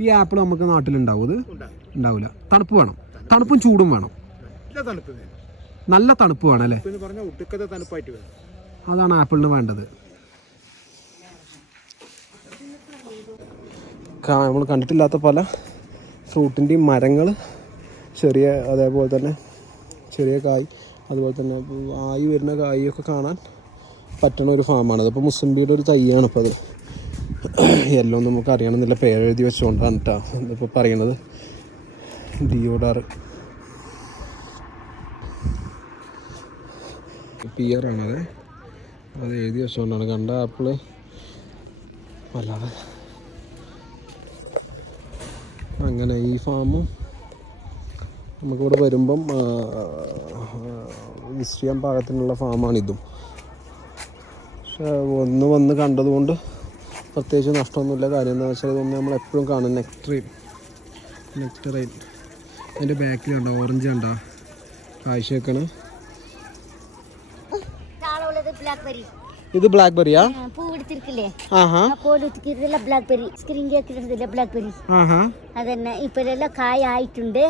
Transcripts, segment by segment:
ഈ ആപ്പിൾ നമുക്ക് നാട്ടിലുണ്ടാവും. ഇത് ഉണ്ടാവില്ല. തണുപ്പ് വേണം. തണുപ്പും ചൂടും വേണം. നല്ല തണുപ്പ് വേണം. അല്ലേ? അതാണ് ആപ്പിളിന് വേണ്ടത്. നമ്മൾ കണ്ടിട്ടില്ലാത്ത പല ഫ്രൂട്ടിന്റെയും മരങ്ങൾ ചെറിയ അതേപോലെ തന്നെ ചെറിയ കായ് അതുപോലെ തന്നെ ആയി വരുന്ന കായൊക്കെ കാണാൻ പറ്റണ ഒരു ഫാമാണ് അതിപ്പോൾ മുസംബിയുടെ ഒരു തൈയാണ് ഇപ്പോൾ അത്. എല്ലാം നമുക്ക് അറിയണമെന്നില്ല. പേരെഴുതി വെച്ചുകൊണ്ടാണ് കേട്ടോ ഇതിപ്പോൾ പറയണത് ഡിയോഡാർ പിയറാണത് അത് എഴുതി വെച്ചുകൊണ്ടാണ്. കണ്ട ആപ്പിൾ. വല്ലാതെ അങ്ങനെ ഈ ഫാമും നമുക്കിവിടെ വരുമ്പം വിസിറ്റ് ചെയ്യാൻ പാകത്തിനുള്ള ഫാമാണിതും. പക്ഷെ ഒന്ന് വന്ന് കണ്ടതുകൊണ്ട് പ്രത്യേകിച്ച് നഷ്ടമൊന്നുമില്ല. കാര്യം എന്താ വെച്ചാൽ ഇതൊന്നും നമ്മൾ എപ്പോഴും കാണും നെക്ടറിൻ നെക്ടറൈൻ അതിന്റെ ബാക്കിലുണ്ടോ ഓറഞ്ച് ഉണ്ടോ കാഴ്ച വെക്കണ. ഇത് ആഹാ. അതന്നെ. ഇപ്പോഴെല്ലാം കായ ആയിട്ടുണ്ട്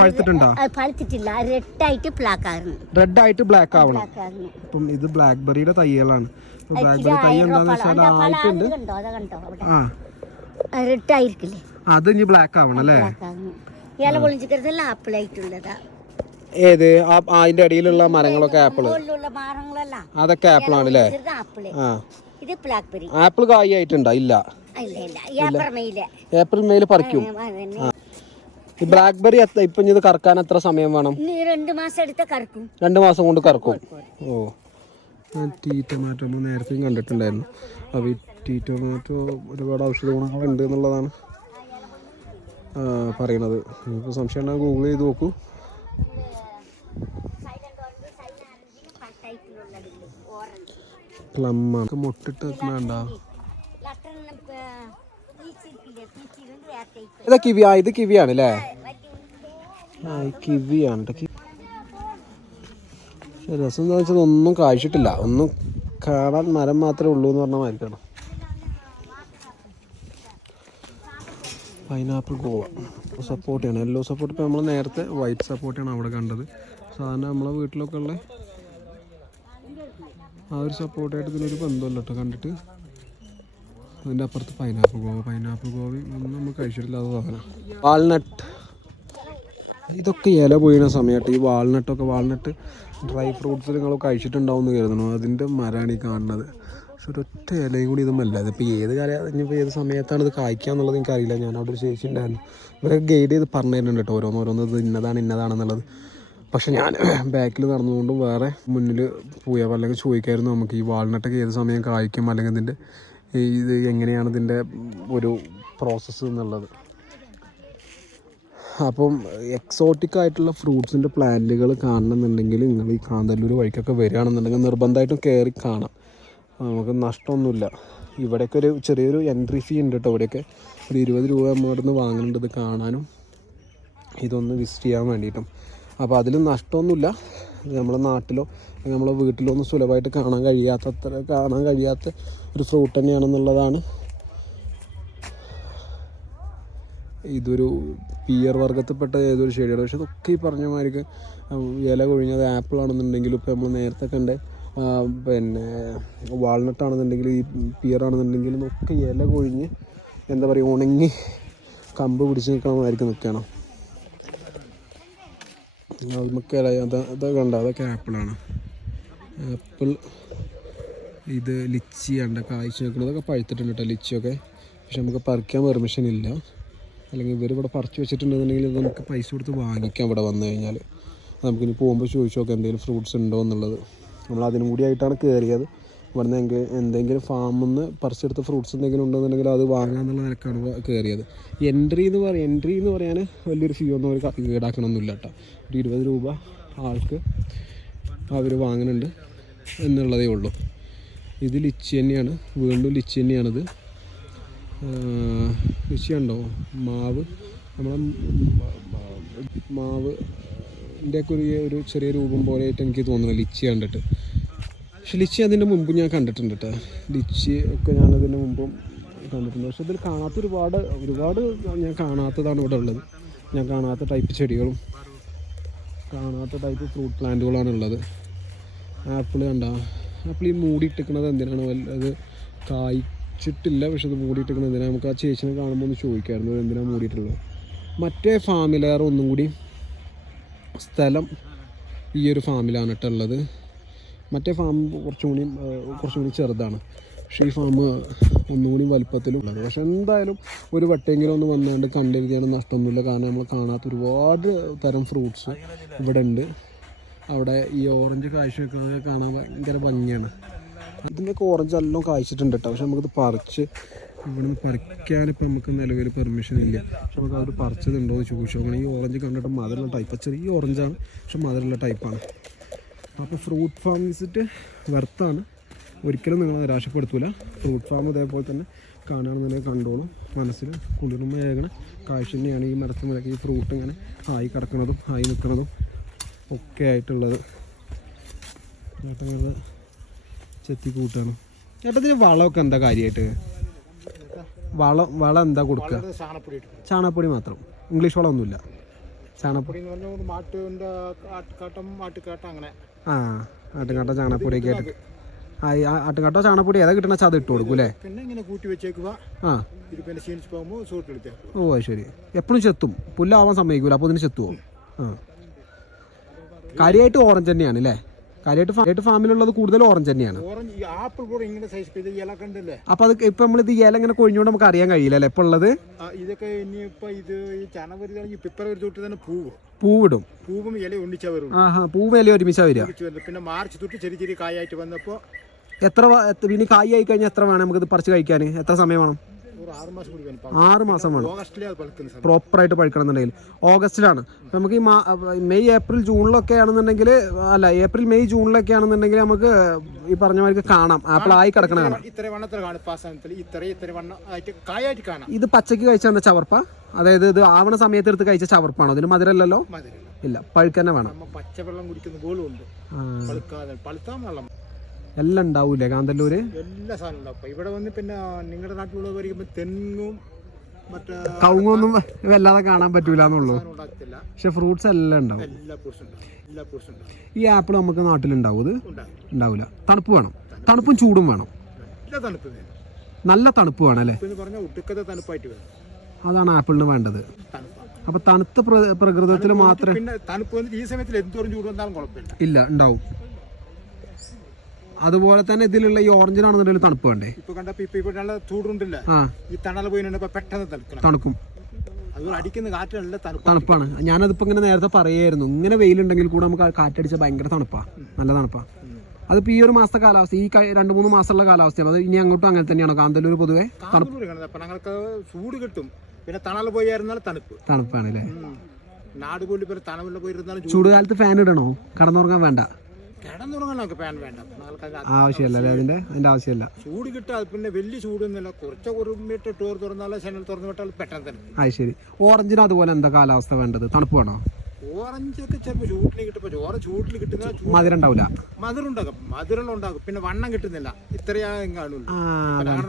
പഴുത്തിട്ടുണ്ടോ? അത് പഴുത്തിട്ടില്ല. റെഡായിട്ട് ബ്ലാക്ക് ആകുന്നു. റെഡ് ആയിട്ട് ബ്ലാക്ക് ആവണം. ബ്ലാക്ക് ആകുന്നു. അപ്പം ഇത് ബ്ലാക്ക്ബെറിയുടെ തൈകളാണ് ഇത് ബ്ലാക്ക്ബെറി തൈ ആയിരം വെച്ചാൽ ആയിട്ടുണ്ട് കണ്ടോ? അത് കണ്ടോ? അവിടെ. ആ. റെഡ് ആയിരിക്കില്ലേ? അത് ഇനി ബ്ലാക്ക് ആവണം അല്ലേ? ബ്ലാക്ക് ആകുന്നു. പൊളിച്ചിക്കരുതെല്ലാം ആപ്പിൾ ആയിട്ടുള്ളതാ. ഏത്? അതിന്റെ അടിയിലുള്ള മരങ്ങളൊക്കെ ആപ്പിൾ അതൊക്കെ ആപ്പിളാണ് അല്ലേ ചെറുത് ആപ്പിൾ. ആ. ഇത് ബ്ലാക്ക്ബെറി ആപ്പിൾ കായ് ആയിട്ടുണ്ടോ? ഇല്ല. ഏപ്രിൽ മെയിൽ പറിക്കും. ഈ ബ്ലാക്ക്ബെറി ഇപ്പൊ ഇത് കറക്കാൻ എത്ര സമയം വേണം? രണ്ട് മാസം കൊണ്ട് കറക്കും. ഓ. ടീ ടൊമാറ്റോ നേരത്തെയും കണ്ടിട്ടുണ്ടായിരുന്നു. അപ്പോൾ ഈ ടീ ടൊമാറ്റോ ഒരുപാട് ഔഷധ ഗുണങ്ങളുണ്ട് എന്നുള്ളതാണ് പറയണത് ഇപ്പോൾ സംശയം ഉണ്ടെങ്കിൽ ഗൂഗിൾ ചെയ്ത് നോക്കൂ. പ്ലമ്മാണ് മുട്ടിട്ട് വെക്കണണ്ട? ഇതാ കിവി. ആ ഇത് കിവിയാണ് അല്ലേ? ആ കിവിയാണ് രസം എന്താ വെച്ചാൽ ഒന്നും കാഴ്ചിട്ടില്ല ഒന്നും കാണാൻ മരം മാത്രമേ ഉള്ളൂ എന്ന് പറഞ്ഞ മാതിരിക്കാണ്. പൈനാപ്പിൾ ഗോവ സപ്പോർട്ട് ചെയ്യണം. യെല്ലോ സപ്പോർട്ട് ഇപ്പോൾ നമ്മൾ നേരത്തെ വൈറ്റ് സപ്പോർട്ടാണ് അവിടെ കണ്ടത്. സാധാരണ നമ്മളെ വീട്ടിലൊക്കെ ഉള്ള ആ ഒരു സപ്പോർട്ടായിട്ട് ഇതിനൊരു ബന്ധമല്ല കേട്ടോ കണ്ടിട്ട്. അതിന്റെ അപ്പുറത്ത് പൈനാപ്പിൾ ഗോവ പൈനാപ്പിൾ ഗോവയും ഒന്നും നമ്മൾ കഴിച്ചിട്ടില്ലാത്ത സാധനം. വാൾനട്ട് ഇതൊക്കെ ഇല പൊയ്യണ സമയത്ത് ഈ വാൾനട്ടൊക്കെ വാൾനട്ട് ഡ്രൈ ഫ്രൂട്ട്സ് നിങ്ങൾ കഴിച്ചിട്ടുണ്ടാവും എന്ന് കരുതണു. അതിന്റെ മരമാണ് ഈ കാണുന്നത്. പക്ഷെ ഒരൊറ്റ ഇലയും കൂടി ഇതുമല്ല അതിപ്പോൾ ഏത് കാലം ഇനിയിപ്പോൾ ഏത് സമയത്താണ് ഇത് കായ്ക്കുക എന്നുള്ളത് എനിക്കറിയില്ല. ഞാൻ അവിടെ ഒരു ചേച്ചി ഉണ്ടായിരുന്നു. ഇവരൊക്കെ ഗൈഡ് ചെയ്ത് പറഞ്ഞു തരുന്നുണ്ട് കേട്ടോ ഓരോന്നോരോന്ന് ഇത് ഇന്നതാണ് ഇന്നതാണെന്നുള്ളത്. പക്ഷെ ഞാൻ ബാക്കിൽ നടന്നുകൊണ്ടും വേറെ മുന്നിൽ പോയാൽ അല്ലെങ്കിൽ ചോദിക്കായിരുന്നു നമുക്ക് ഈ വാൾനട്ടൊക്കെ ഏത് സമയം കായ്ക്കും അല്ലെങ്കിൽ ഇതിന്റെ ഇത് എങ്ങനെയാണ് ഇതിന്റെ ഒരു പ്രോസസ്സ് എന്നുള്ളത്. അപ്പം എക്സോട്ടിക് ആയിട്ടുള്ള ഫ്രൂട്ട്സിന്റെ പ്ലാന്റുകൾ കാണണമെന്നുണ്ടെങ്കിൽ നിങ്ങൾ ഈ കാന്തല്ലൂർ വഴിക്കൊക്കെ വരികയാണെന്നുണ്ടെങ്കിൽ നിർബന്ധമായിട്ടും കയറി കാണാം. നമുക്ക് നഷ്ടമൊന്നുമില്ല. ഇവിടെയൊക്കെ ഒരു ചെറിയൊരു എൻട്രി ഫീ ഉണ്ട് കേട്ടോ. ഇവിടെയൊക്കെ ഒരു ഇരുപത് രൂപ നമ്മുടെ നിന്ന് വാങ്ങുന്നുണ്ട്. ഇത് കാണാനും ഇതൊന്ന് വിസിറ്റ് ചെയ്യാൻ വേണ്ടിയിട്ടും. അപ്പോൾ അതിലും നഷ്ടമൊന്നുമില്ല. നമ്മുടെ നാട്ടിലോ നമ്മളെ വീട്ടിലോ ഒന്നും സുലഭമായിട്ട് കാണാൻ കഴിയാത്ത അത്ര കാണാൻ കഴിയാത്ത ഒരു ഫ്രൂട്ട് തന്നെയാണെന്നുള്ളതാണ്. ഇതൊരു പിയർ വർഗത്തിൽപ്പെട്ട ഏതൊരു ഷെയ്ഡാണ് പക്ഷെ ഇതൊക്കെ ഈ പറഞ്ഞ മാതിരിക്ക് ഇല കൊഴിഞ്ഞത് ആപ്പിൾ ആണെന്നുണ്ടെങ്കിലും ഇപ്പോൾ നമ്മൾ നേരത്തെ കണ്ട പിന്നെ വാൾനട്ട് ആണെന്നുണ്ടെങ്കിൽ ഈ പിയർ ആണെന്നുണ്ടെങ്കിലും ഒക്കെ ഇല കൊഴിഞ്ഞ് എന്താ പറയുക ഉണങ്ങി കമ്പ് പിടിച്ച് നിൽക്കണമായിരിക്കും നിൽക്കണം നമുക്ക് അതൊക്കെ ഉണ്ട് അതൊക്കെ ആപ്പിളാണ്. ആപ്പിൾ ഇത് ലിച്ചി ഉണ്ട് കായ്ച്ചു നിൽക്കുന്നതൊക്കെ പഴുത്തിട്ടുണ്ട് കേട്ടോ ലിച്ചിയൊക്കെ. പക്ഷെ നമുക്ക് പറിക്കാൻ പെർമിഷൻ ഇല്ല. അല്ലെങ്കിൽ ഇവർ ഇവിടെ പറിച്ച് വെച്ചിട്ടുണ്ടെന്നുണ്ടെങ്കിൽ നമുക്ക് പൈസ കൊടുത്ത് വാങ്ങിക്കാം ഇവിടെ വന്നു കഴിഞ്ഞാൽ. നമുക്കിനി പോകുമ്പോൾ ചോദിച്ചു നോക്കാം എന്തെങ്കിലും ഫ്രൂട്ട്സ് ഉണ്ടോ എന്നുള്ളത്. നമ്മൾ അതിനും കൂടി ആയിട്ടാണ് കയറിയത് ഇവിടുന്ന് എങ്കിൽ എന്തെങ്കിലും ഫാമിൽ നിന്ന് പറിച്ചെടുത്ത ഫ്രൂട്ട്സ് എന്തെങ്കിലും ഉണ്ടെന്നുണ്ടെങ്കിൽ അത് വാങ്ങാമെന്നുള്ള നിലക്കാണ് കയറിയത് എൻട്രി എന്ന് പറയാം എൻട്രി എന്ന് പറയാൻ വലിയൊരു ഫീ ഒന്നും അവർ ഈടാക്കണമൊന്നുമില്ല കേട്ടോ. ഒരു ഇരുപത് രൂപ ആൾക്ക് അവർ വാങ്ങുന്നുണ്ട് എന്നുള്ളതേ ഉള്ളൂ. ഇത് ലിച്ചി തന്നെയാണ്. വീണ്ടും ലിച്ചി തന്നെയാണിത്. ലിച്ചി ഉണ്ടോ മാവ് നമ്മളെ മാവ് ഇതിന്റെയൊക്കെ ഒരു ഒരു ചെറിയ രൂപം പോലെയായിട്ട് എനിക്ക് തോന്നുന്നു ലിച്ചി കണ്ടിട്ട്. പക്ഷെ ലിച്ചി അതിന്റെ മുമ്പ് ഞാൻ കണ്ടിട്ടുണ്ട് കേട്ടോ. ലിച്ചി ഒക്കെ ഞാൻ അതിന്റെ മുമ്പും കണ്ടിട്ടുണ്ട്. പക്ഷെ ഇതിൽ കാണാത്ത ഒരുപാട് ഒരുപാട് ഞാൻ കാണാത്തതാണ് ഇവിടെ ഉള്ളത്. ഞാൻ കാണാത്ത ടൈപ്പ് ചെടികളും കാണാത്ത ടൈപ്പ് ഫ്രൂട്ട് പ്ലാന്റുകളാണ് ഉള്ളത് ആപ്പിൾ കണ്ട ആപ്പിൾ ഈ മൂടിയിട്ടിരിക്കുന്നത് എന്തിനാണ്? അത് കായ്ച്ചിട്ടില്ല പക്ഷെ അത് മൂടിയിട്ടിരിക്കുന്നത് എന്തിനാണ്? നമുക്ക് ആ ചേച്ചിനെ കാണുമ്പോൾ ഒന്ന് ചോദിക്കായിരുന്നു എന്തിനാണ് മൂടിയിട്ടുള്ളത്? മറ്റേ ഫാമിലേറെ ഒന്നും കൂടി സ്ഥലം ഈ ഒരു ഫാമിലാണ് ഇട്ടുള്ളത് മറ്റേ ഫാം കുറച്ചും കൂടി കുറച്ചും കൂടി ചെറുതാണ്. പക്ഷേ ഈ ഫാം ഒന്നും വലുപ്പത്തിലും ഉള്ളത്. പക്ഷെ എന്തായാലും ഒരു വട്ടെങ്കിലും ഒന്ന് വന്നുകൊണ്ട് കണ്ടിരിക്കാനും നഷ്ടമൊന്നുമില്ല. കാരണം നമ്മൾ കാണാത്ത ഒരുപാട് തരം ഫ്രൂട്ട്സ് ഇവിടെ ഉണ്ട്. അവിടെ ഈ ഓറഞ്ച് കാഴ്ച വെക്കുന്നത് കാണാൻ ഭയങ്കര ഭംഗിയാണ്. ഇതിന്റെയൊക്കെ ഓറഞ്ച് എല്ലാം കായ്ച്ചിട്ടുണ്ട് കേട്ടോ. പക്ഷെ നമുക്കിത് പറിച്ച് ഇവിടുന്ന് പറിക്കാനിപ്പോൾ നമുക്ക് നിലവിൽ പെർമിഷൻ ഇല്ല. പക്ഷെ നമുക്ക് അവർ പറിച്ചതുണ്ടോ എന്ന് ചോദിച്ചു. ഈ ഓറഞ്ച് കണ്ടിട്ട് മധുരമുള്ള ടൈപ്പ് ചെറിയ ഓറഞ്ചാണ് പക്ഷെ മധുരമുള്ള ടൈപ്പാണ് അപ്പോൾ ഫ്രൂട്ട് ഫാം വിസിറ്റ് വെർത്താണ് ഒരിക്കലും നിങ്ങൾ നിരാശപ്പെടുത്തൂല. ഫ്രൂട്ട് ഫാം ഇതേപോലെ തന്നെ കാണുകയാണെന്നുണ്ടെങ്കിൽ കണ്ടോളും. മനസ്സിൽ കുളിർമയേകണ കാഴ്ച തന്നെയാണ് ഈ മരത്തിൽ മുഴക്കി ഈ ഫ്രൂട്ട് ഇങ്ങനെ ആയി കിടക്കുന്നതും ആയി നിൽക്കുന്നതും ഒക്കെ ആയിട്ടുള്ളത്. ചേട്ടങ്ങൾ ചെത്തി കൂട്ടാണ് ചേട്ടത്തിന് വളമൊക്കെ എന്താ കാര്യമായിട്ട്? വളം വളം എന്താ കൊടുക്കുക? ചാണപ്പൊടി മാത്രം. ഇംഗ്ലീഷ് വളമൊന്നുമില്ല ചാണകപ്പൊടി പൊടി എന്ന് പറഞ്ഞാൽ ഒരു മാട്ടിന്റെ ആട്ടുകാട്ടം ആട്ടുകാട്ടം അങ്ങനെ. ആ ആട്ടുകാട്ട ചാണകപ്പൊടിയൊക്കെ ആയിട്ട്. ആട്ടുകാട്ടോ ചാണപ്പൊടി ഏതാ കിട്ടണ അത് ഇട്ട് കൊടുക്കും അല്ലേ? പിന്നെ ഇങ്ങനെ കൂട്ടി വെച്ചേക്കുക ആ. ഇത് പിന്നെ ക്ഷീണിച്ച് പോകുമ്പോൾ സൂട്ടെടുത്തേ ഓ ശരി. എപ്പോഴും ചെത്തും. പുല്ലാവാൻ സമ്മതിക്കൂല അപ്പോൾ ഇതിന് ചെത്തുവോ? ആ. കാര്യമായിട്ട് ഓറഞ്ച് തന്നെയാണ് അല്ലേ? കാര്യമായിട്ട് ഫാമിലുള്ളത് കൂടുതൽ ഓറഞ്ച് തന്നെയാണ്. ആപ്പിൾ കൂടെ ഇങ്ങനെ സൈസ് ഇത് ഇല കണ്ടില്ലേ? അപ്പോൾ അത് ഇപ്പം നമ്മളിത് ഇല ഇങ്ങനെ കൊഴിഞ്ഞുകൊണ്ട് നമുക്ക് അറിയാൻ കഴിയില്ല അല്ലെ? ഇപ്പൊ ഉള്ളത് ഇതൊക്കെ ഇത് ഈ ചനവരി ഈ പിപ്പറവരി തൊട്ട് തന്നെ പൂവ്. പൂവിടും. പൂവും ഇല ഒന്നിച്ചാ വരും. ആഹാ പൂവ് ഇല ഒരുമിച്ചാ വരിക. പിന്നെ മാർച്ച് തൊട്ട് ചെറിയ ചെറിയ കായായിട്ട് വന്നപ്പോൾ എത്ര ഇനി കായി ആയി കഴിഞ്ഞാൽ എത്ര വേണം നമുക്കിത് പറിച്ച് കഴിക്കാൻ എത്ര സമയം വേണം? ആറ് മാസം വേണം. പ്രോപ്പറായിട്ട് പഴുക്കണം എന്നുണ്ടെങ്കിൽ ഓഗസ്റ്റിലാണ്. അപ്പം നമുക്ക് ഈ മെയ് ഏപ്രിൽ ജൂണിലൊക്കെ ആണെന്നുണ്ടെങ്കിൽ അല്ല ഏപ്രിൽ മെയ് ജൂണിലൊക്കെ ആണെന്നുണ്ടെങ്കിൽ നമുക്ക് ഈ പറഞ്ഞ മാതിരി കാണാം. ആപ്പിൾ ആയി കിടക്കണ കാണാം. ഇത് പച്ചക്ക് കഴിച്ചാൽ ചവർപ്പ? അതായത് ഇത് ആവണ സമയത്ത് എടുത്ത് കഴിച്ച ചവർപ്പാണോ? അതിന് മധുരല്ലല്ലോ? മധുരം ഇല്ല പഴുക്കന്നെ വേണം. പച്ചവെള്ളം കുടിക്കുന്ന പോലും ഉണ്ട് എല്ലാം ഉണ്ടാവൂലേ കാന്തല്ലൂര്? എല്ലാ സാധനവും ഉണ്ടാവും. ഇവിടെ വന്ന് പിന്നെ നിങ്ങളുടെ നാട്ടിലുള്ള വരുമ്പോൾ തെങ്ങും മറ്റേ കവുങ്ങൊന്നും വല്ലാതെ കാണാൻ പറ്റൂല എന്നുള്ളൂ സാധനം ഉണ്ടാകത്തില്ല. പക്ഷെ ഫ്രൂട്ട്സ് എല്ലാം ഉണ്ടാവും. എല്ലാ ഫ്രൂട്ട്സും ഉണ്ടാവും. എല്ലാ ഫ്രൂട്ട്സും ഉണ്ടാവും. ഈ ആപ്പിൾ നമുക്ക് നാട്ടിലുണ്ടാവും. ഇത് ഉണ്ടാവും. ഉണ്ടാവില്ല തണുപ്പ് വേണം. തണുപ്പും ചൂടും വേണം. എല്ലാ തണുപ്പ് വേണം. നല്ല തണുപ്പ് വേണം അല്ലേ? ഇപ്പൊ എന്ന് പറഞ്ഞാൽ ഒടുക്കത്തെ തണുപ്പായിട്ട് വേണം. അതാണ് ആപ്പിളിന് വേണ്ടത്. തണുപ്പാണ് അപ്പൊ തണുത്ത പ്ര- പ്രകൃതത്തിൽ മാത്രമേ പിന്നെ തണുപ്പ് വന്നിട്ട് ഈ സമയത്തിൽ എന്തോരം ചൂട് വന്നാലും കുഴപ്പമില്ല. ഇല്ല ഉണ്ടാവും. അതുപോലെ തന്നെ ഇതിലുള്ള ഈ ഓറഞ്ചിനാണെന്നുണ്ടെങ്കിൽ തണുപ്പ് വേണ്ടേ ഇപ്പൊ കണ്ട ഇപ്പൊ ഇവിടെ നല്ല ചൂടുണ്ടല്ല? ഈ തണൽ പോയിപ്പോ പെട്ടെന്ന് തണുക്കണം. തണുക്കും. തണുപ്പാണ്. ഞാനതിപ്പോ ഇങ്ങനെ നേരത്തെ പറയായിരുന്നു. ഇങ്ങനെ വെയിലുണ്ടെങ്കിൽ കൂടെ നമുക്ക് കാറ്റടിച്ച ഭയങ്കര തണുപ്പാ. നല്ല തണുപ്പാ. അതിപ്പോ ഈ ഒരു മാസത്തെ കാലാവസ്ഥ ഈ രണ്ടു മൂന്ന് മാസമുള്ള കാലാവസ്ഥയാണ്. അത് ഇനി അങ്ങോട്ടും അങ്ങനെ തന്നെയാണോ? കാന്തല്ലൂർ പൊതുവെ ഞങ്ങൾക്ക് ചൂട് കിട്ടും. പിന്നെ തണൽ പോയിരുന്നാൽ തണുപ്പ്. തണുപ്പാണ് അല്ലേ. നാട് പോലും പോയിരുന്നാലും ചൂടുകാലത്ത് ഫാൻ ഇടണോ? കടന്നുറങ്ങാൻ വേണ്ട. കിടന്നുറങ്ങാൻ നമുക്ക് ഫാൻ വേണ്ട. അത് ആവശ്യമല്ല അല്ലേ അതിന്റെ? അതിന്റെ ആവശ്യമില്ല. ചൂട് കിട്ടാൽ പിന്നെ വലിയ ചൂടൊന്നുമില്ല കുറച്ച് ഒരു മീറ്റർ ടൂർ തുറന്നാലോ ചാനൽ തുറന്നു വിട്ടാൽ പെട്ടെന്ന് തന്നെ. അത് ശരി. ഓറഞ്ചിന് അതുപോലെ എന്താ കാലാവസ്ഥ വേണ്ടത്? തണുപ്പ് വേണോ? ഓറഞ്ചൊക്കെ ചിലപ്പോൾ ചൂട്ടിൽ കിട്ടുമ്പോൾ ഓറഞ്ച് ചൂട്ടിൽ കിട്ടുന്ന ചൂട് മധുരം ഉണ്ടാവില്ല മധുരം ഉണ്ടാകും മധുരം ഉണ്ടാകും പിന്നെ വണ്ണം കിട്ടുന്നില്ല. ഇത്രയാ കാണുള്ളൂ. ആ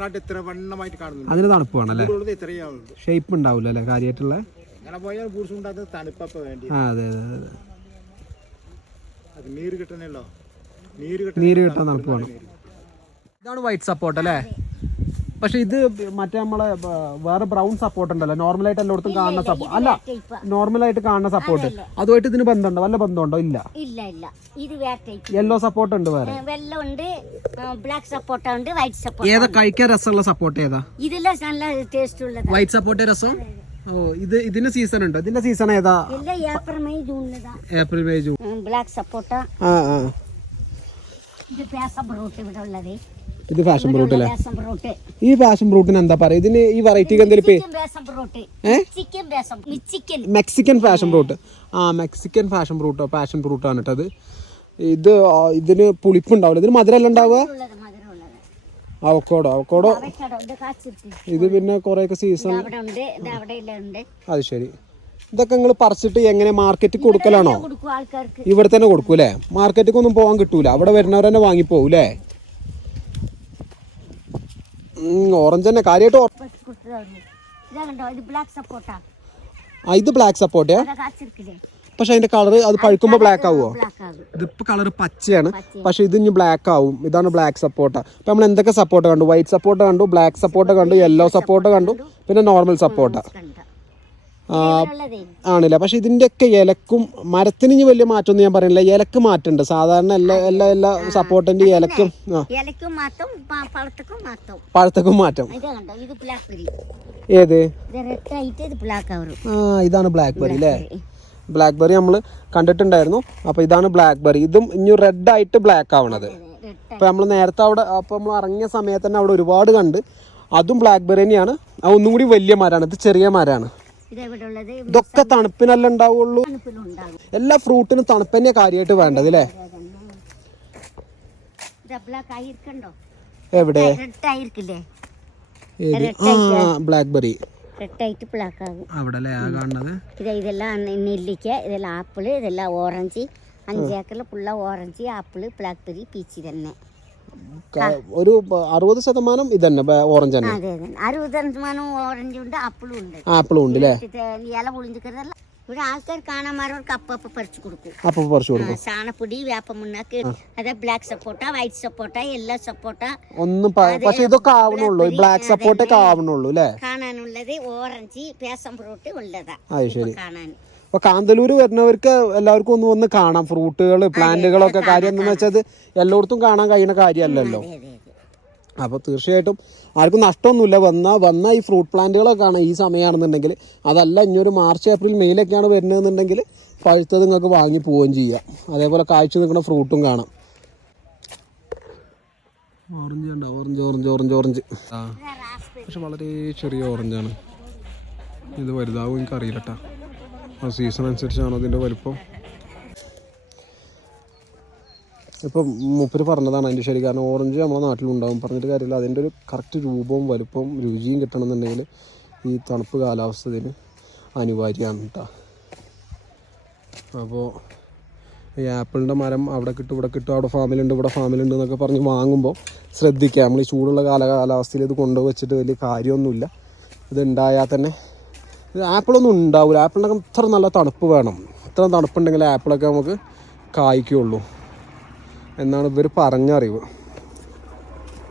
നാട്ടിൽ ഇത്ര വണ്ണമായിട്ട് കാണുന്നില്ല അതിന് തണുപ്പ് വേണം അല്ലേ? ചൂടുള്ളത് ഇത്രയേ ഷേപ്പ് ഉണ്ടാവില്ല അല്ലേ? കാര്യമായിട്ടുള്ള എങ്ങനെ പോയാൽ പൂർസം ഉണ്ടാകുന്നത് തണുപ്പപ്പ വേണ്ടി ആ അതെ അതെ അത്. നീര് കിട്ടാൻ തണുപ്പ് വേണം ഇതാണ് വൈറ്റ് സപ്പോർട്ട് അല്ലേ? പക്ഷെ ഇത് മറ്റേ നമ്മളെ വേറെ ബ്രൗൺ സപ്പോർട്ട് ഉണ്ടല്ലോ. നോർമൽ ആയിട്ട് എല്ലായിടത്തും കാണുന്ന സപ്പോർട്ട് അല്ല നോർമൽ ആയിട്ട് കാണുന്ന സപ്പോർട്ട് അതുമായിട്ട് ഇതിന് ബന്ധമുണ്ടോ? വല്ല ബന്ധമുണ്ടോ? ഇല്ല. ഇല്ല ഇല്ല. ഇത് യെല്ലോ സപ്പോർട്ട് ഉണ്ട് വേറെ. വെള്ളം ഉണ്ട്. ബ്ലാക്ക് സപ്പോർട്ട് ഉണ്ട് വൈറ്റ് സപ്പോർട്ട് ഏതാ കഴിക്കാൻ രസമുള്ള സപ്പോർട്ട് ഏതാ? ഇതെല്ലാം നല്ല ടേസ്റ്റ് ഉള്ളത്. വൈറ്റ് സപ്പോർട്ട് രസം? ഓ ഇത് ഇതിന്റെ സീസൺ ഉണ്ട്? ഇതിന്റെ സീസൺ ഏതാ? April May ജൂണിലതാ April May June black sapota ആ ആ. ഇത് പേസം ഫ്രൂട്ട് ഇവിടെ ഉള്ളത്. ഇത് ഫാഷൻ ഫ്രൂട്ട് അല്ലേ? ഈ ഫാഷൻ ഫ്രൂട്ടിന് എന്താ പറയാ? ഇതിന് ഈ വെറൈറ്റിക്ക് എന്തെങ്കിലും മെക്സിക്കൻ ഫാഷൻ ഫ്രൂട്ട് ആ മെക്സിക്കൻ ഫാഷൻ ഫ്രൂട്ടോ പാഷൻ ഫ്രൂട്ടാണ് കേട്ടത് ഇത് ആ, ഇതിന് പുളിപ്പുണ്ടാവില്ല ഇതിന് മധുരമല്ല ഉണ്ടാവുക? അവക്കോടോ അവക്കോടോ ഇത് പിന്നെ കുറേയൊക്കെ സീസൺ അത് ശരി. ഇതൊക്കെ നിങ്ങൾ പറിച്ചിട്ട് എങ്ങനെ മാർക്കറ്റിൽ കൊടുക്കലാണോ? ഇവിടെ തന്നെ കൊടുക്കും അല്ലേ? മാർക്കറ്റിൽ ഒന്നും പോകാൻ കിട്ടൂല. അവിടെ വരുന്നവർ തന്നെ വാങ്ങിപ്പോവും അല്ലേ? ഓറഞ്ച് തന്നെ. കാര്യമായിട്ട് ഇതാ ബ്ലാക്ക് സപ്പോർട്ടാ ഇത് ബ്ലാക്ക് സപ്പോർട്ടേ പക്ഷെ അതിന്റെ കളർ അത് പഴുക്കുമ്പോൾ ബ്ലാക്ക് ആവുമോ ഇതിപ്പോ കളർ പച്ചയാണ്. പക്ഷെ ഇത് ഇനി ബ്ലാക്ക് ആവും. ഇതാണ് ബ്ലാക്ക് സപ്പോർട്ട അപ്പൊ നമ്മൾ എന്തൊക്കെ സപ്പോർട്ട് കണ്ടു? വൈറ്റ് സപ്പോർട്ട് കണ്ടു ബ്ലാക്ക് സപ്പോർട്ട് കണ്ടു യെല്ലോ സപ്പോർട്ട് കണ്ടു പിന്നെ നോർമൽ സപ്പോർട്ട ആണില്ല. പക്ഷെ ഇതിന്റെയൊക്കെ ഇലക്കും മരത്തിന് ഇനി വലിയ മാറ്റമൊന്നും ഞാൻ പറയുന്നില്ല. ഇലക്ക് മാറ്റുണ്ട് സാധാരണ എല്ലാ എല്ലാ എല്ലാ സപ്പോർട്ടിന്റെ ഇലക്കും പഴത്തക്കും മാറ്റും ഏത്? ഇത് ആയിട്ട് ഇത് ബ്ലാക്ക് ആവും. ആ ഇതാണ് ബ്ലാക്ക് ബെറി അല്ലേ ബ്ലാക്ക് ബെറി നമ്മൾ കണ്ടിട്ടുണ്ടായിരുന്നു. അപ്പോൾ ഇതാണ് ബ്ലാക്ക് ബെറി ഇതും ഇനി റെഡ് ആയിട്ട് ബ്ലാക്ക് ആവണത്. അപ്പോൾ അപ്പൊ നമ്മൾ നേരത്തെ അവിടെ അപ്പോൾ നമ്മൾ ഇറങ്ങിയ സമയത്ത് തന്നെ അവിടെ ഒരുപാട് കണ്ട്. അതും ബ്ലാക്ക് ബെറി തന്നെയാണ്. അത് ഒന്നും കൂടി വലിയ മരമാണ്. ഇത് ചെറിയ മരമാണ്. ഇതൊക്കെ തണുപ്പിനല്ല ഉണ്ടാവുള്ളൂ. എല്ലാ ഫ്രൂട്ടിനും തണുപ്പ് തന്നെ കാര്യമായിട്ട് വേണ്ടത് അല്ലേ? എവിടെ? ആ ബ്ലാക്ക് ബെറി റെഡ് ആകും അവിടെ കാണുന്നത്? ഇത് ഇതെല്ലാം നെല്ലിക്ക ഇതെല്ലാം ആപ്പിൾ ഇതെല്ലാം ഓറഞ്ച്. അഞ്ചേക്കറിൽ ഫുള്ള ഓറഞ്ച് ആപ്പിൾ ബ്ലാക്ക്ബെറി പീച്ച് തന്നെ ഒരു അറുപത് ശതമാനം ഇതന്നെ ഓറഞ്ച് തന്നെ. അതെ അതെ. അറുപത് ശതമാനം ഓറഞ്ച് ഉണ്ട് ആപ്പിളും ഉണ്ട്. ആപ്പിളും ഉണ്ട് ഇത് ഇല പൊളിഞ്ചിക്കറല്ല ഇവിടെ ആൾക്കാർ കാണാമാരവർക്ക് അപ്പപ്പ പറിച്ചു കൊടുക്കും. അപ്പൊ പറിച്ചു കൊടുക്കും. ചാണപ്പൊടി വേപ്പമുണ്ണാക്ക് അതെ black sapota white sapota yellow sapota. ഒന്നും പക്ഷെ ഇതൊക്കെ ആവണുള്ളൂ. ബ്ലാക്ക് സപ്പോർട്ടൊക്കെ ആവണുള്ളൂ അല്ലേ? കാണാനുള്ളത് ഓറഞ്ച് പേസം ഫ്രൂട്ട് ഉള്ളതാ. അത് ഇപ്പൊ ശരി കാണാൻ. അപ്പൊ കാന്തലൂർ വരുന്നവർക്ക് എല്ലാവർക്കും ഒന്ന് വന്ന് കാണാം. ഫ്രൂട്ടുകൾ പ്ലാന്റുകളൊക്കെ കാര്യം എന്താണെന്ന് വെച്ചാൽ എല്ലായിടത്തും കാണാൻ കഴിയുന്ന കാര്യമല്ലല്ലോ. അപ്പോൾ തീർച്ചയായിട്ടും ആർക്കും നഷ്ടമൊന്നുമില്ല. വന്നാൽ വന്ന ഈ ഫ്രൂട്ട് പ്ലാന്റുകളൊക്കെ ആണ് ഈ സമയമാണെന്നുണ്ടെങ്കിൽ അതല്ല ഇനിയൊരു മാർച്ച് ഏപ്രിൽ മെയ്യിലൊക്കെയാണ് വരുന്നതെന്നുണ്ടെങ്കിൽ പഴുത്തത് നിങ്ങൾക്ക് വാങ്ങി പോവുകയും ചെയ്യാം. അതേപോലെ കാഴ്ച നിൽക്കുന്ന ഫ്രൂട്ടും കാണാം. ഓറഞ്ച് ഉണ്ടോ ഓറഞ്ച് ഓറഞ്ച് ഓറഞ്ച് ഓറഞ്ച് ആ പക്ഷെ വളരെ ചെറിയ ഓറഞ്ചാണ് ഇത് വലുതാവും എനിക്കറിയില്ല കേട്ടോ ആ സീസൺ അനുസരിച്ചാണോ അതിന്റെ വലിപ്പം? ഇപ്പം മൂപ്പര് പറഞ്ഞതാണ് അതിന്റെ ശരി. കാരണം ഓറഞ്ച് നമ്മുടെ നാട്ടിലുണ്ടാവും. പറഞ്ഞിട്ട് കാര്യമില്ല. അതിന്റെ ഒരു കറക്റ്റ് രൂപവും വലുപ്പവും രുചിയും കിട്ടണമെന്നുണ്ടെങ്കിൽ ഈ തണുപ്പ് കാലാവസ്ഥയിൽ അനിവാര്യമാണ് കേട്ടോ അപ്പോൾ ഈ ആപ്പിളിന്റെ മരം അവിടെ കിട്ടും ഇവിടെ കിട്ടും അവിടെ ഫാമിലുണ്ട് ഇവിടെ ഫാമിലുണ്ട് എന്നൊക്കെ പറഞ്ഞ് വാങ്ങുമ്പോൾ ശ്രദ്ധിക്കുക. നമ്മൾ ഈ ചൂടുള്ള കാല കാലാവസ്ഥയിൽ ഇത് കൊണ്ടുവച്ചിട്ട് വെച്ചിട്ട് വലിയ കാര്യമൊന്നുമില്ല. ഇത് ഉണ്ടായാൽ തന്നെ ആപ്പിളൊന്നും ഉണ്ടാവില്ല. ആപ്പിളിനൊക്കെ ഇത്ര നല്ല തണുപ്പ് വേണം. ഇത്ര തണുപ്പുണ്ടെങ്കിൽ ആപ്പിളൊക്കെ നമുക്ക് കായ്ക്കുള്ളൂ. എന്നാണ് ഇവർ പറഞ്ഞറിവ്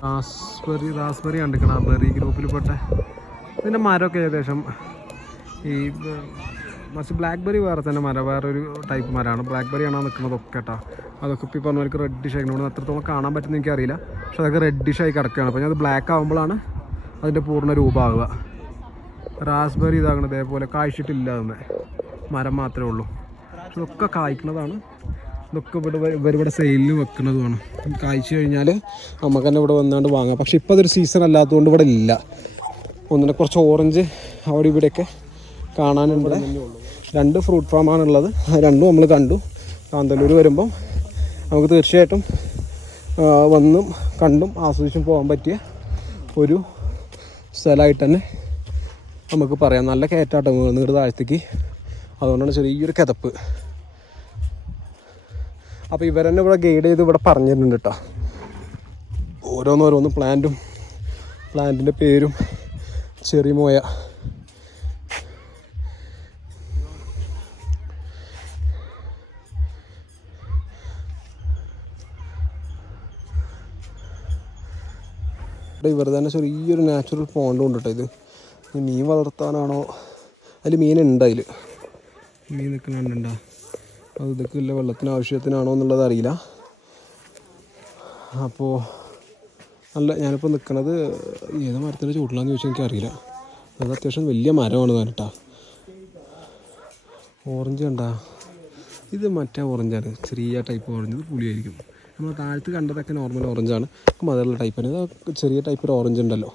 റാസ്ബെറി റാസ്ബെറി കണ്ടിക്കണം ആ ബെറി ഗ്രൂപ്പിൽപ്പെട്ട ഇതിന്റെ മരമൊക്കെ ഏകദേശം ഈ മറിച്ച് ബ്ലാക്ക് ബെറി വേറെ തന്നെ മരം വേറൊരു ടൈപ്പ് മരമാണ്. ബ്ലാക്ക് ബെറി ആണോ നിൽക്കുന്നതൊക്കെ കേട്ടോ അതൊക്കെ ഇപ്പോൾ പറഞ്ഞ പറഞ്ഞവർക്ക് റെഡിഷ് ആയിക്കൊണ്ട് അത്രത്തോളം കാണാൻ പറ്റുന്ന എനിക്കറിയില്ല. പക്ഷെ അതൊക്കെ റെഡിഷ് ആയി കിടക്കുകയാണ് അപ്പോൾ ഞാൻ അത് ബ്ലാക്ക് ആകുമ്പോഴാണ് അതിന്റെ പൂർണ രൂപമാകുക. റാസ്ബെറി ഇതാകണം ഇതേപോലെ കായ്ച്ചിട്ടില്ല തന്നെ മരം മാത്രമേ ഉള്ളൂ. പക്ഷെ ഇതൊക്കെ കായ്ക്കുന്നതാണ് ഇതൊക്കെ ഇവിടെ ഇവരിവിടെ സെയിലിന് വെക്കുന്നതുമാണ് കാഴ്ച കഴിഞ്ഞാൽ നമുക്ക് തന്നെ ഇവിടെ വന്നാണ്ട് വാങ്ങാം. പക്ഷെ ഇപ്പോൾ അതൊരു സീസൺ അല്ലാത്തതുകൊണ്ട് ഇവിടെ ഇല്ല. ഒന്നിനെ കുറച്ച് ഓറഞ്ച് അവിടെ ഇവിടെയൊക്കെ കാണാനുണ്ട്. രണ്ട് ഫ്രൂട്ട് ഫാമാണുള്ളത് രണ്ടും നമ്മൾ കണ്ടു. കാന്തല്ലൂർ വരുമ്പം നമുക്ക് തീർച്ചയായിട്ടും വന്നും കണ്ടും ആസ്വദിച്ചും പോകാൻ പറ്റിയ ഒരു സ്ഥലമായിട്ട് തന്നെ നമുക്ക് പറയാം. നല്ല കയറ്റാട്ടം നിങ്ങളുടെ താഴത്തേക്ക്. അതുകൊണ്ടാണ് ചെറിയൊരു കിതപ്പ്. അപ്പോൾ ഇവരെന്നെ ഇവിടെ ഗൈഡ് ചെയ്ത് ഇവിടെ പറഞ്ഞിരുന്നുണ്ട് കേട്ടോ ഓരോന്നോരോന്ന് പ്ലാന്റും പ്ലാന്റിന്റെ പേരും ചെറിയ മോയ. ഇവർ തന്നെ ചെറിയൊരു നാച്ചുറൽ പോണ്ടും ഉണ്ട് കേട്ടോ ഇത്. മീൻ വളർത്താനാണോ? അതിൽ മീനുണ്ട് അതിൽ മീൻ നിൽക്കുന്നുണ്ടോ അത് ഇതൊക്കെ ഇല്ല വെള്ളത്തിന് ആവശ്യത്തിനാണോ എന്നുള്ളത് അറിയില്ല. അപ്പോൾ നല്ല ഞാനിപ്പോൾ നിൽക്കുന്നത് ഏത് മരത്തിന്റെ ചൂട്ടിലാന്ന് ചോദിച്ചാൽ എനിക്കറിയില്ല. അത് അത്യാവശ്യം വലിയ മരമാണ് കേട്ടോ. ഓറഞ്ച് കണ്ടാ? ഇത് മറ്റേ ഓറഞ്ചാണ് ചെറിയ ടൈപ്പ് ഓറഞ്ച് പുളിയായിരിക്കും. നമ്മൾ താഴത്ത് കണ്ടതൊക്കെ നോർമൽ ഓറഞ്ചാണ് മധുരമുള്ള ടൈപ്പാണ് ഇത് ചെറിയ ടൈപ്പ് ഒരു ഓറഞ്ച് ഉണ്ടല്ലോ.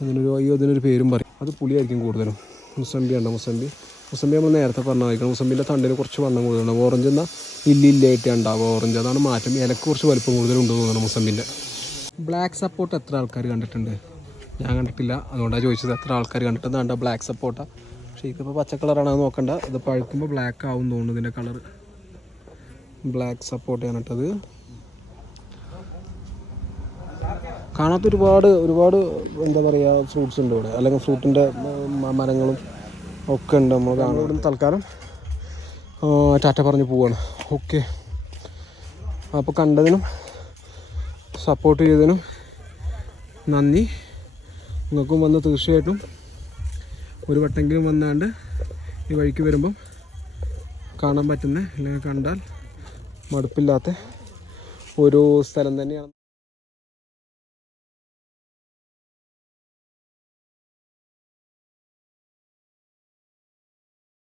അതിനൊരു അയ്യോ അതിനൊരു പേരും പറയും. അത് പുളിയായിരിക്കും കൂടുതലും. മുസംബി ഉണ്ടോ മുസമ്പി? മുസമ്പി നമ്മൾ നേരത്തെ പറഞ്ഞ വായിക്കണം മുസമ്പിന്റെ തണ്ടിന് കുറച്ച് വണ്ണം കൂടുതലുണ്ട് ഓറഞ്ച് എന്നാൽ ഇല്ലില്ലായിട്ട് ഉണ്ടാവുക. ഓറഞ്ച് അതാണ് മാറ്റം. ഇലക്ക് കുറച്ച് വലിപ്പം കൂടുതലുണ്ട് തോന്നുന്നു മുസമ്പിന്റെ ബ്ലാക്ക് സപ്പോർട്ട് എത്ര ആൾക്കാർ കണ്ടിട്ടുണ്ട്? ഞാൻ കണ്ടിട്ടില്ല. അതുകൊണ്ടാണ് ചോദിച്ചത്. എത്ര ആൾക്കാർ കണ്ടിട്ടുണ്ട്? കണ്ട ബ്ലാക്ക് സപ്പോർട്ടാണ് പക്ഷേ ഇതിപ്പോൾ പച്ച കളറാണ് നോക്കണ്ട. ഇത് പഴുക്കുമ്പോൾ ബ്ലാക്ക് ആവും തോന്നുന്നു ഇതിന്റെ കളർ ബ്ലാക്ക് സപ്പോർട്ട് ചെയ്യാനിട്ടത് കാണാത്ത ഒരുപാട് ഒരുപാട് എന്താ പറയുക ഫ്രൂട്ട്സ് ഉണ്ട് ഇവിടെ. അല്ലെങ്കിൽ ഫ്രൂട്ടിന്റെ മരങ്ങളും ഒക്കെ ഉണ്ട് നമ്മൾ കാണുന്നത് തൽക്കാലം. ടാറ്റ പറഞ്ഞ് പോവാണ്. ഓക്കെ. അപ്പോൾ കണ്ടതിനും സപ്പോർട്ട് ചെയ്തതിനും നന്ദി. നിങ്ങൾക്കും വന്ന് തീർച്ചയായിട്ടും ഒരു വട്ടെങ്കിലും വന്നാണ്ട് ഈ വഴിക്ക് വരുമ്പം കാണാൻ പറ്റുന്ന അല്ലെങ്കിൽ കണ്ടാൽ മടുപ്പില്ലാത്ത ഒരു സ്ഥലം തന്നെയാണ്.